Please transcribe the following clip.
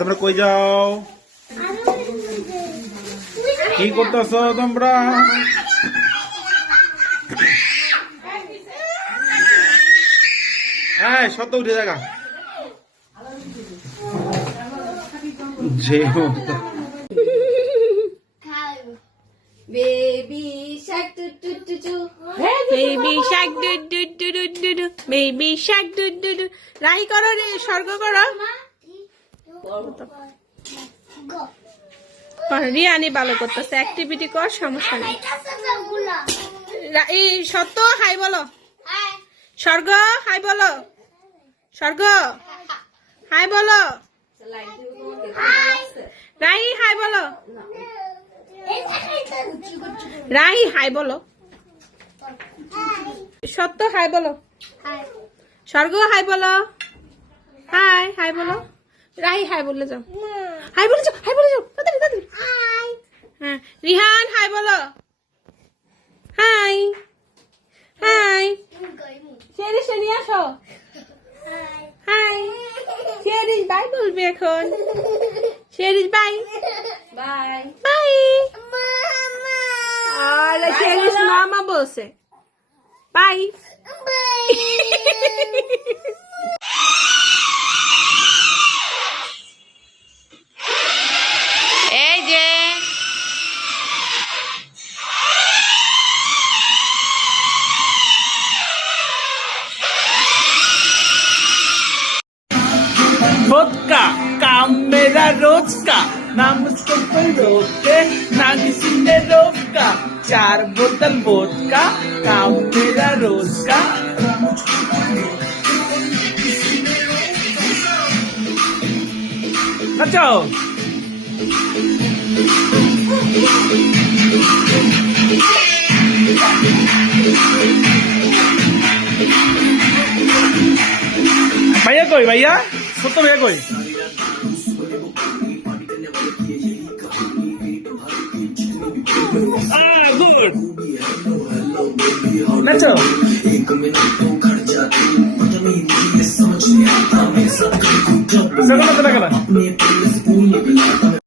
তোমরা কই যাও? কি করতেছ তোমরা? সত্য উঠে জায়গা যে Baby shark do do do do. Baby shark do do do do do do. Baby shark do do do. রাই করো রে, স্বর্গ করো। রিয়ানি ভালো করতেছে, অ্যাক্টিভিটি কর, সমস্যা নেই। এই সত্য হাই বলো। স্বর্গ হাই বলো। স্বর্গ হাই বলো। রাই হাই বলো। রাই হাই বলো। সত্য হাই বলো। স্বর্গ হাই বলো। হাই হাই বলো। রাই হাই বলে যাও। হাই বলে যাও, হাই বলে যাও। তাড়াতাড়ি তাড়াতাড়ি। হ্যাঁ, রিহান হাই বলো। Hi hi. শেরিস নিয়ে আসো। হাই। শেরিস বাই বলবে এখন। শেরিস বাই। Bye bye. আর শেরিস মামা বলছে বাই। এই যে vodka काम मेरा रोज का ना मुझको कोई रोके ना किसी ने रोका 4 बोतल वोदका काम मेरा रोज का नचो भैया कोई भैया तो भैया कोई गुड नचो समझ